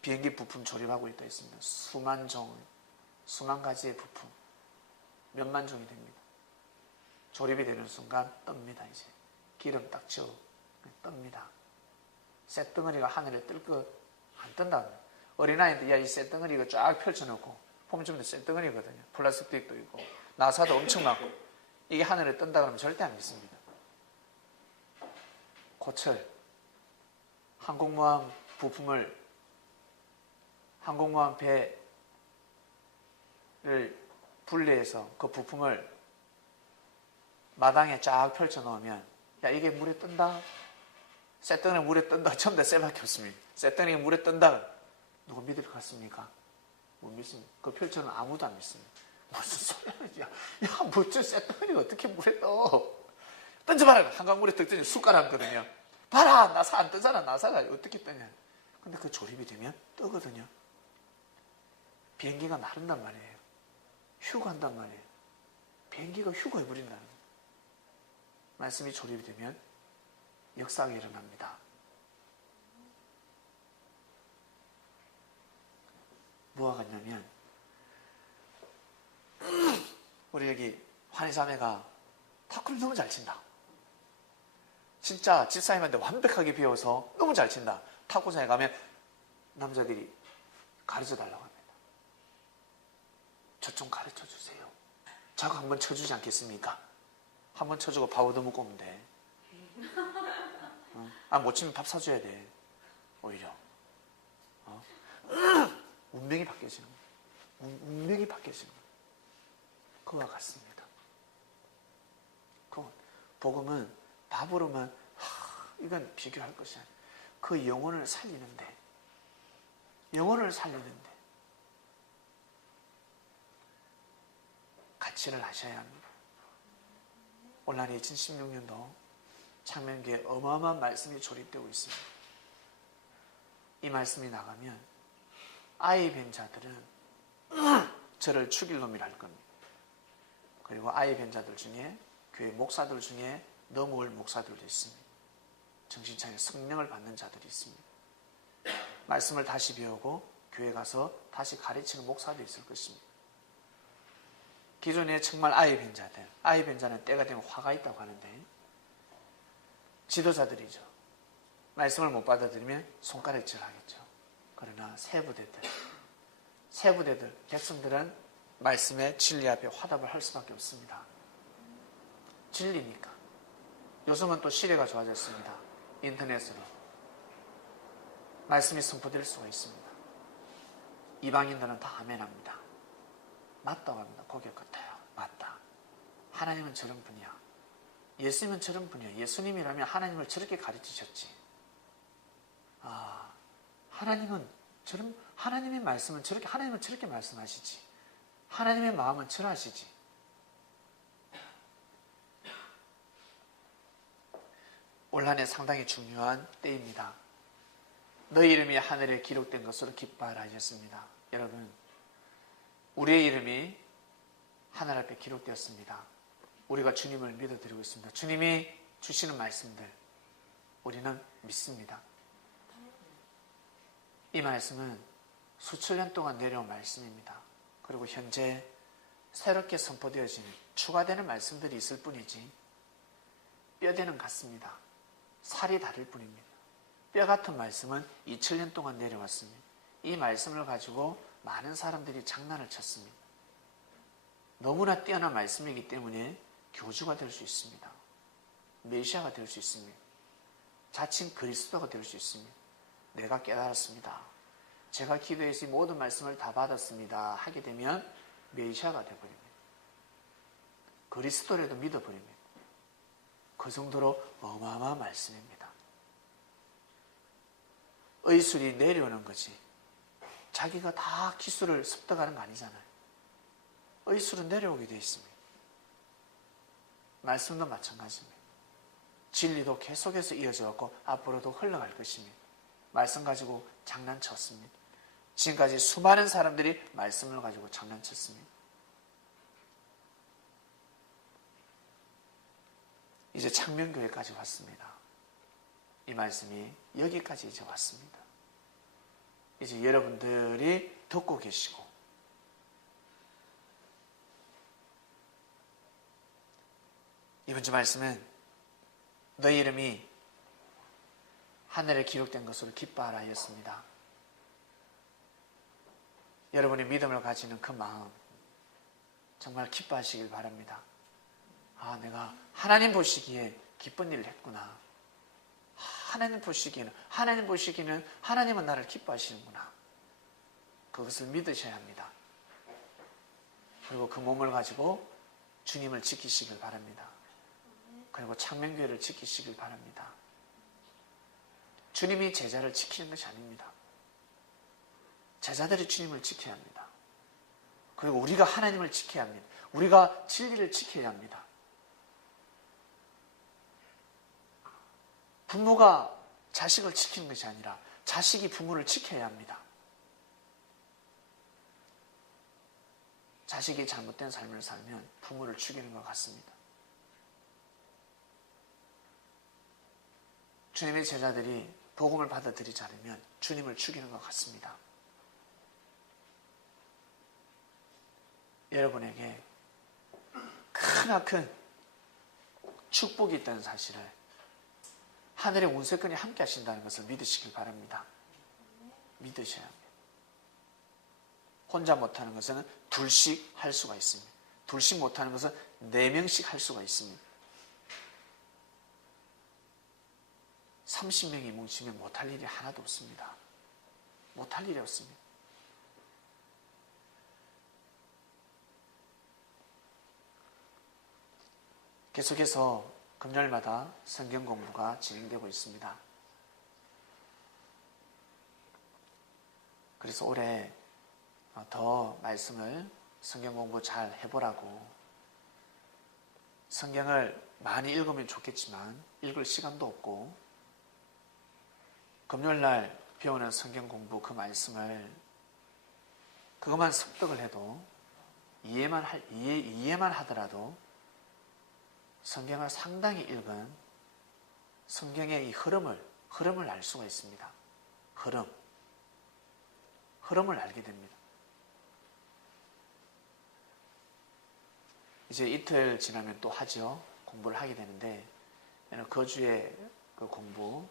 비행기 부품 조립하고 있다 했습니다. 수만 종, 수만 가지의 부품, 몇만 종이 됩니다. 조립이 되는 순간 뜹니다. 이제 기름 딱 채워 뜹니다. 쇳덩어리가 하늘에 뜰 거 안 뜬다. 어린아이들 이 쇳덩어리가 쫙 펼쳐놓고 보면 좀 쇳덩어리거든요. 플라스틱도 있고 나사도 엄청 많고 이게 하늘에 뜬다 그러면 절대 안 믿습니다. 고철, 항공모함 부품을, 항공모함 배를 분리해서 그 부품을 마당에 쫙 펼쳐 놓으면 야 이게 물에 뜬다? 쇳덩어리 물에 뜬다. 전부 다 쇠밖에 없습니다. 쇳덩어리가 물에 뜬다. 누구 믿을 것 같습니까? 못 믿습니다. 그 펼쳐는 아무도 안 믿습니다. 무슨 소리야? 야, 뭐저 쇳덩어리가 어떻게 물에 떠? 던져봐라. 한강물에 득 던져 숟가락거든요. 봐라, 나사 안 뜨잖아. 나사가 어떻게 뜨냐? 근데 그 조립이 되면 뜨거든요. 비행기가 나른단 말이에요. 휴가한단 말이에요. 비행기가 휴가해버린다는 거예요. 말씀이 조립이 되면 역사가 일어납니다. 뭐가 같냐면 우리 여기 환희자매가 탁구를 너무 잘 친다. 진짜 집사님한테 완벽하게 배워서 너무 잘 친다. 탁구장에 가면 남자들이 가르쳐 달라고 합니다. 저 좀 가르쳐 주세요. 자꾸 한번 쳐주지 않겠습니까? 한번 쳐주고 밥 얻어먹고 오면 돼. 못 치면 밥 사줘야 돼. 오히려. 운명이 바뀌어지는 거예요. 운명이 바뀌어지는 거예요. 그와 같습니다. 복음은 밥으로만 이건 비교할 것이 아니에요. 그 영혼을 살리는데 가치를 아셔야 합니다. 온라인 2016년도 창명교에 어마어마한 말씀이 조립되고 있습니다. 이 말씀이 나가면 아이 뵌 자들은 저를 죽일 놈이라 할 겁니다. 그리고 아이 뵌 자들 중에 교회 목사들 중에 넘어올 목사들도 있습니다. 정신차려 성령을 받는 자들이 있습니다. 말씀을 다시 배우고 교회 가서 다시 가르치는 목사도 있을 것입니다. 기존에 정말 아이 뵌 자들, 아이 뵌 자는 때가 되면 화가 있다고 하는데 지도자들이죠. 말씀을 못 받아들이면 손가락질 하겠죠. 그러나 세부대들, 백성들은 말씀의 진리 앞에 화답을 할 수밖에 없습니다. 진리니까. 요즘은 또 시대가 좋아졌습니다. 인터넷으로. 말씀이 선포될 수가 있습니다. 이방인들은 다 아멘합니다. 맞다고 합니다. 고개 끄덕여요. 맞다. 하나님은 저런 분이야. 예수님은 저런 분이야. 예수님이라면 하나님을 저렇게 가르치셨지. 하나님의 말씀은 저렇게, 하나님은 저렇게 말씀하시지. 하나님의 마음은 저러하시지. 올한해 상당히 중요한 때입니다. 너희 이름이 하늘에 기록된 것으로 기뻐하라 하셨습니다. 여러분, 우리의 이름이 하늘 앞에 기록되었습니다. 우리가 주님을 믿어드리고 있습니다. 주님이 주시는 말씀들 우리는 믿습니다. 이 말씀은 수천 년 동안 내려온 말씀입니다. 그리고 현재 새롭게 선포되어지는 추가되는 말씀들이 있을 뿐이지 뼈대는 같습니다. 살이 다를 뿐입니다. 뼈 같은 말씀은 2000년 동안 내려왔습니다. 이 말씀을 가지고 많은 사람들이 장난을 쳤습니다. 너무나 뛰어난 말씀이기 때문에 교주가 될 수 있습니다. 메시아가 될 수 있습니다. 자칭 그리스도가 될 수 있습니다. 내가 깨달았습니다. 제가 기도해서 이 모든 말씀을 다 받았습니다. 하게 되면 메시아가 되어버립니다. 그리스도라도 믿어버립니다. 그 정도로 어마어마한 말씀입니다. 의술이 내려오는 거지. 자기가 다 기술을 습득하는 거 아니잖아요. 의술은 내려오게 되어 있습니다. 말씀도 마찬가지입니다. 진리도 계속해서 이어져 왔고 앞으로도 흘러갈 것입니다. 말씀 가지고 장난쳤습니다. 지금까지 수많은 사람들이 말씀을 가지고 장난쳤습니다. 이제 창명교회까지 왔습니다. 이 말씀이 여기까지 이제 왔습니다. 이제 여러분들이 듣고 계시고 이번 주 말씀은 너희 이름이 하늘에 기록된 것으로 기뻐하라 하였습니다. 여러분의 믿음을 가지는 그 마음 정말 기뻐하시길 바랍니다. 내가 하나님 보시기에 기쁜 일을 했구나. 하나님 보시기에는 하나님은 나를 기뻐하시는구나. 그것을 믿으셔야 합니다. 그리고 그 몸을 가지고 주님을 지키시길 바랍니다. 그리고 창명교회를 지키시길 바랍니다. 주님이 제자를 지키는 것이 아닙니다. 제자들이 주님을 지켜야 합니다. 그리고 우리가 하나님을 지켜야 합니다. 우리가 진리를 지켜야 합니다. 부모가 자식을 지키는 것이 아니라 자식이 부모를 지켜야 합니다. 자식이 잘못된 삶을 살면 부모를 죽이는 것 같습니다. 주님의 제자들이 복음을 받아들이지 않으면 주님을 죽이는 것 같습니다. 여러분에게 크나큰 축복이 있다는 사실을 하늘의 운세권이 함께 하신다는 것을 믿으시길 바랍니다. 믿으셔야 합니다. 혼자 못하는 것은 둘씩 할 수가 있습니다. 둘씩 못하는 것은 4명씩 할 수가 있습니다. 30명이 뭉치면 못할 일이 하나도 없습니다. 못할 일이 없습니다. 계속해서 금요일마다 성경 공부가 진행되고 있습니다. 그래서 올해 더 말씀을 성경 공부 잘 해보라고, 성경을 많이 읽으면 좋겠지만 읽을 시간도 없고, 금요일날 배우는 성경 공부 그 말씀을 그것만 습득을 해도 이해만 하더라도 성경을 상당히 읽은 성경의 이 흐름을 알 수가 있습니다. 흐름을 알게 됩니다. 이제 이틀 지나면 또 하죠. 공부를 하게 되는데, 거주의 그 공부,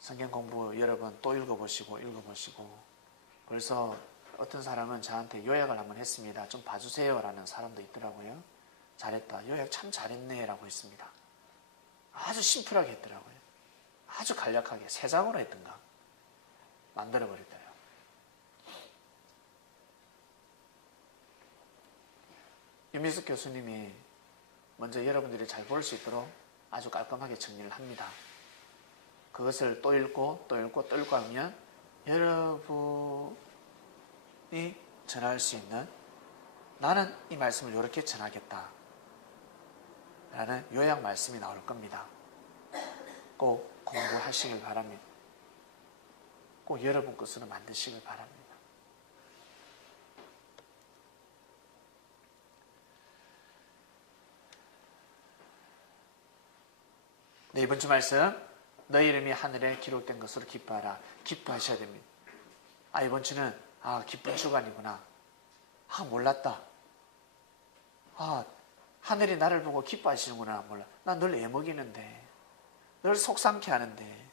성경 공부 여러 번 또 읽어보시고 벌써 어떤 사람은 저한테 요약을 한번 했습니다. 좀 봐주세요 라는 사람도 있더라고요. 잘했다, 요약 참 잘했네 라고 했습니다. 아주 심플하게 했더라고요. 아주 간략하게 3장으로 했던가 만들어버렸더라고요. 윤미숙 교수님이 먼저 여러분들이 잘 볼 수 있도록 아주 깔끔하게 정리를 합니다. 그것을 또 읽고 하면 여러분이 전할 수 있는, 나는 이 말씀을 이렇게 전하겠다 라는 요약 말씀이 나올 겁니다. 꼭 공부하시길 바랍니다. 꼭 여러분 것으로 만드시길 바랍니다. 네, 이번 주 말씀, 너희 이름이 하늘에 기록된 것으로 기뻐하라. 기뻐하셔야 됩니다. 이번 주는 기쁜 주간이구나. 몰랐다. 하늘이 나를 보고 기뻐하시는구나. 몰라. 난 늘 애먹이는데, 늘 속상케 하는데,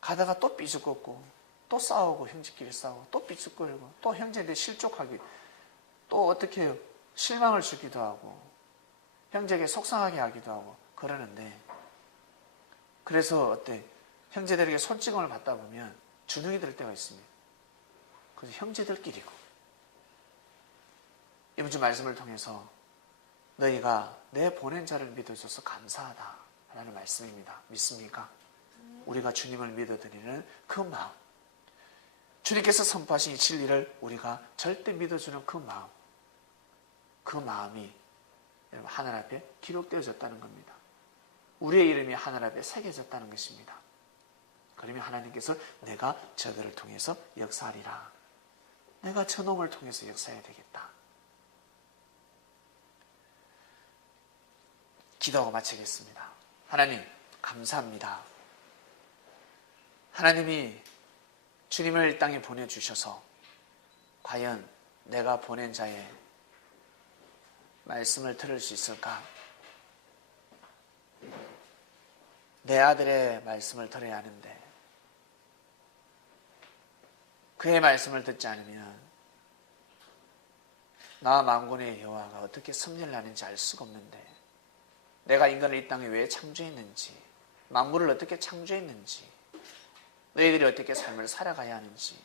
가다가 또 삐죽겁고, 또 싸우고, 형제끼리 싸우고, 또 삐죽거리고, 또 형제들 실족하기, 또 어떻게 실망을 주기도 하고, 형제에게 속상하게 하기도 하고 그러는데, 그래서 형제들에게 손찌검을 받다 보면 주눅이 들 때가 있습니다. 그래서 형제들끼리고, 이번 주 말씀을 통해서 너희가 내 보낸 자를 믿어줘서 감사하다 라는 말씀입니다. 믿습니까? 우리가 주님을 믿어드리는 그 마음, 주님께서 선포하신 이 진리를 우리가 절대 믿어주는 그 마음이 여러분 하늘 앞에 기록되어졌다는 겁니다. 우리의 이름이 하늘 앞에 새겨졌다는 것입니다. 그러면 하나님께서 내가 저들을 통해서 역사하리라, 내가 저놈을 통해서 역사해야 되겠다. 기도하고 마치겠습니다. 하나님 감사합니다. 하나님이 주님을 이 땅에 보내주셔서 과연 내가 보낸 자의 말씀을 들을 수 있을까? 내 아들의 말씀을 들어야 하는데 그의 말씀을 듣지 않으면 나 만군의 여호와가 어떻게 섭리를 하는지 알 수가 없는데, 내가 인간을 이 땅에 왜 창조했는지, 만물을 어떻게 창조했는지, 너희들이 어떻게 삶을 살아가야 하는지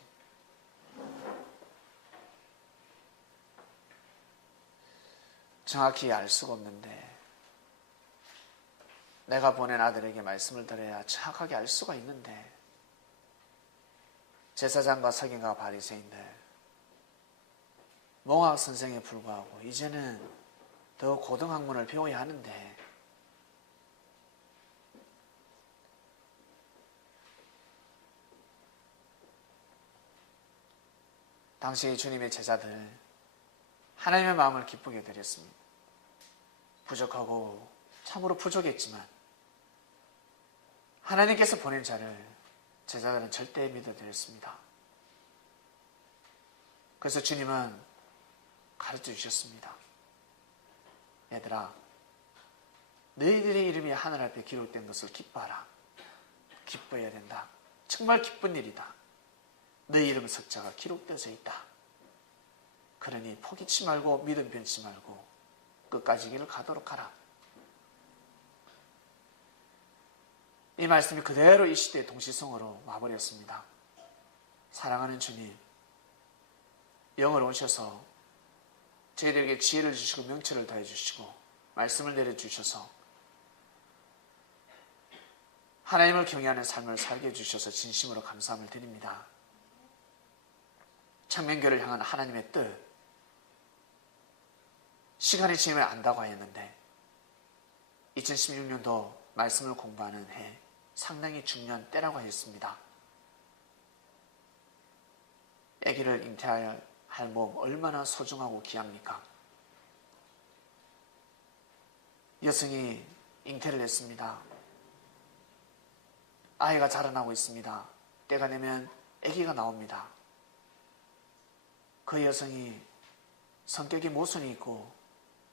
정확히 알 수가 없는데, 내가 보낸 아들에게 말씀을 들어야 정확하게 알 수가 있는데, 제사장과 서기관과 바리새인들, 몽학 선생에 불과하고 이제는 더 고등학문을 배워야 하는데 당시 주님의 제자들 하나님의 마음을 기쁘게 드렸습니다. 부족하고 참으로 부족했지만 하나님께서 보낸 자를 제자들은 절대 믿어드렸습니다. 그래서 주님은 가르쳐 주셨습니다. 얘들아, 너희들의 이름이 하늘 앞에 기록된 것을 기뻐하라. 기뻐해야 된다. 정말 기쁜 일이다. 너희 이름 석자가 기록되어져 있다. 그러니 포기치 말고 믿음 변치 말고 끝까지 길을 가도록 하라. 이 말씀이 그대로 이 시대의 동시성으로 와버렸습니다. 사랑하는 주님, 영을 오셔서 저희들에게 지혜를 주시고 명철을 더해 주시고 말씀을 내려주셔서 하나님을 경외하는 삶을 살게 해주셔서 진심으로 감사함을 드립니다. 청명교를 향한 하나님의 뜻, 시간이 지나면 안다고 하였는데 2016년도 말씀을 공부하는 해 상당히 중요한 때라고 하였습니다. 아기를 잉태할 몸 얼마나 소중하고 귀합니까? 여성이 잉태를 했습니다. 아이가 자라나고 있습니다. 때가 되면 아기가 나옵니다. 그 여성이 성격이 모순이 있고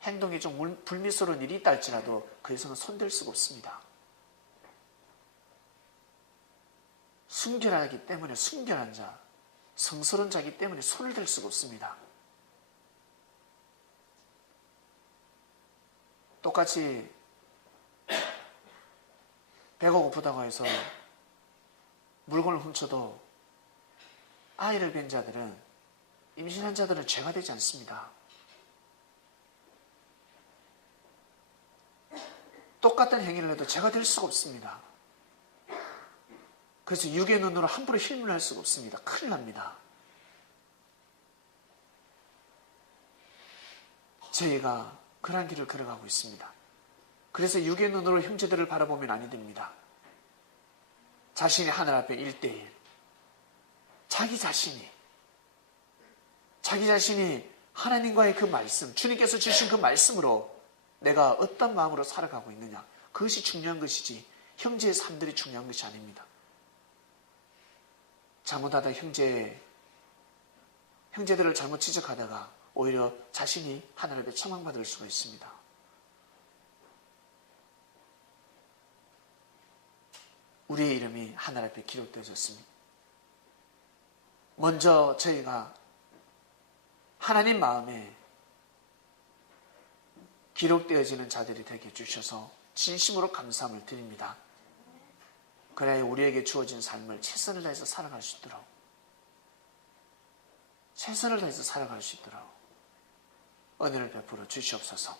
행동이 좀 불미스러운 일이 있다 할지라도 그 여성은 손댈 수가 없습니다. 순결하기 때문에 순결한 자, 성스러운 자이기 때문에 손을 댈 수가 없습니다. 똑같이 배가 고프다고 해서 물건을 훔쳐도 아이를 뵌 자들은, 임신한 자들은 죄가 되지 않습니다. 똑같은 행위를 해도 죄가 될 수가 없습니다. 그래서 육의 눈으로 함부로 힐문할 수가 없습니다. 큰일 납니다. 저희가 그러한 길을 걸어가고 있습니다. 그래서 육의 눈으로 형제들을 바라보면 아니 됩니다. 자신이 하늘 앞에 1대1. 자기 자신이 하나님과의 그 말씀, 주님께서 주신 그 말씀으로 내가 어떤 마음으로 살아가고 있느냐, 그것이 중요한 것이지 형제의 삶들이 중요한 것이 아닙니다. 잘못하다 형제들을 잘못 지적하다가 오히려 자신이 하늘 앞에 처망받을 수가 있습니다. 우리의 이름이 하늘 앞에 기록되어졌습니다. 먼저 저희가 하나님 마음에 기록되어지는 자들이 되게 해주셔서 진심으로 감사함을 드립니다. 그래야 우리에게 주어진 삶을 최선을 다해서 살아갈 수 있도록, 은혜를 베풀어 주시옵소서.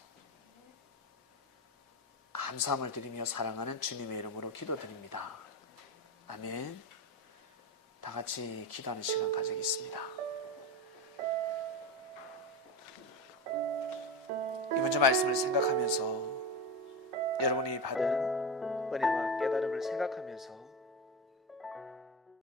감사함을 드리며 사랑하는 주님의 이름으로 기도드립니다. 아멘. 다 같이 기도하는 시간 가지겠습니다. 이번 주 말씀을 생각하면서 여러분이 받은 은혜와 깨달음을 생각하면서